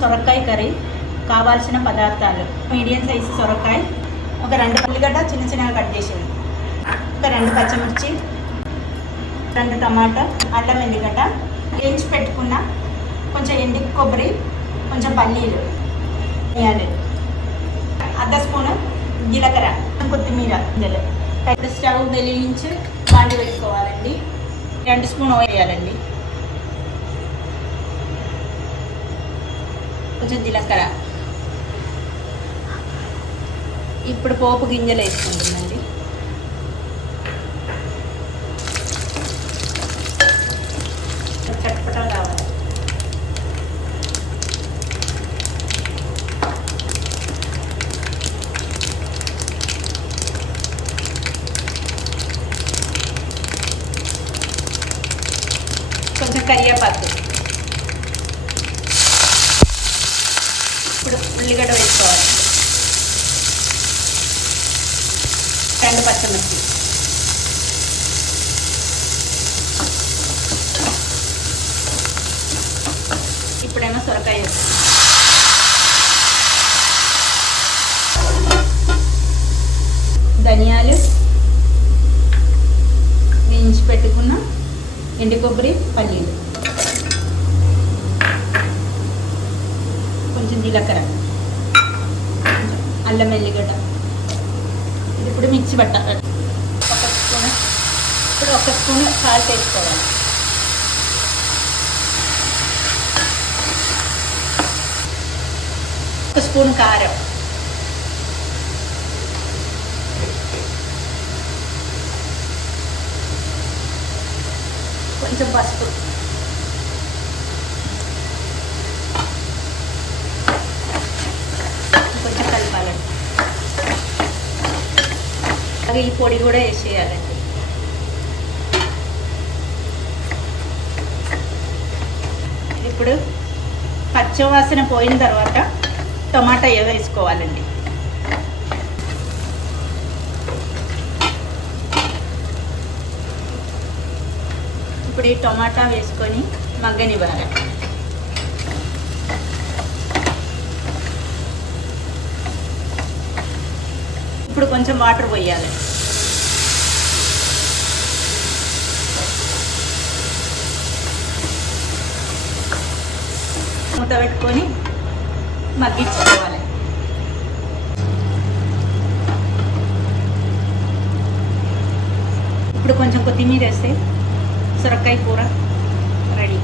సొరకాయ కర్రీ కావాల్సిన పదార్థాలు: మీడియం సైజు సొరకాయ, ఒక 2 ఉల్లిగడ్డ చిన్న చిన్నగా కట్ చేసేది, ఒక 2 పచ్చిమిర్చి, 2 టమాటా, అల్లం ఎల్లిగడ్డ, వేయించి పెట్టుకున్న కొంచెం ఎండి కొబ్బరి, కొంచెం పల్లీలు వేయాలి, 1/2 స్పూను జీలకర్ర, కొత్తిమీర గింజలు. స్టవ్ వెలిగించి బాండి పెట్టుకోవాలండి. 2 స్పూన్ ఆయిల్ వేయాలండి, కొంచెం జీలకర్ర. ఇప్పుడు పోపు గింజలు వేసుకుంటుందండి. చట్పటా కావాలి. కొంచెం కరివేపాకు. ఇప్పుడు ఉల్లిగడ్డ వేసుకోవాలి, 2 పచ్చిమిర్చి, ఇప్పుడేమో సొరకాయ వేసుకోవాలి. ధనియాలు, వేయించి పెట్టుకున్న ఎండు కొబ్బరి, పల్లీలు, కొంచెం జీలకర్ర, అల్లం ఎల్లిగడ్డ. ఇది ఇప్పుడు మిక్సీ పట్టాలి. 1 స్పూన్. ఇప్పుడు 1 స్పూన్ సాల్ట్ వేసుకోవాలి, 1 స్పూన్ కారం, కొంచెం పసుపు, కొంచెం కలపాలండి. అలాగే ఈ పొడి కూడా వేసేయాలండి. ఇప్పుడు పచ్చివాసన పోయిన తర్వాత టమాటా వేసుకోవాలండి. ఇప్పుడు ఈ టమాటా వేసుకొని మగ్గనివ్వాలి. ఇప్పుడు కొంచెం వాటర్ పోయాలి. మూత పెట్టుకొని మగ్గించుకోవాలి. ఇప్పుడు కొంచెం కొత్తిమీర వేస్తే సొరకాయ కూర రెడీ.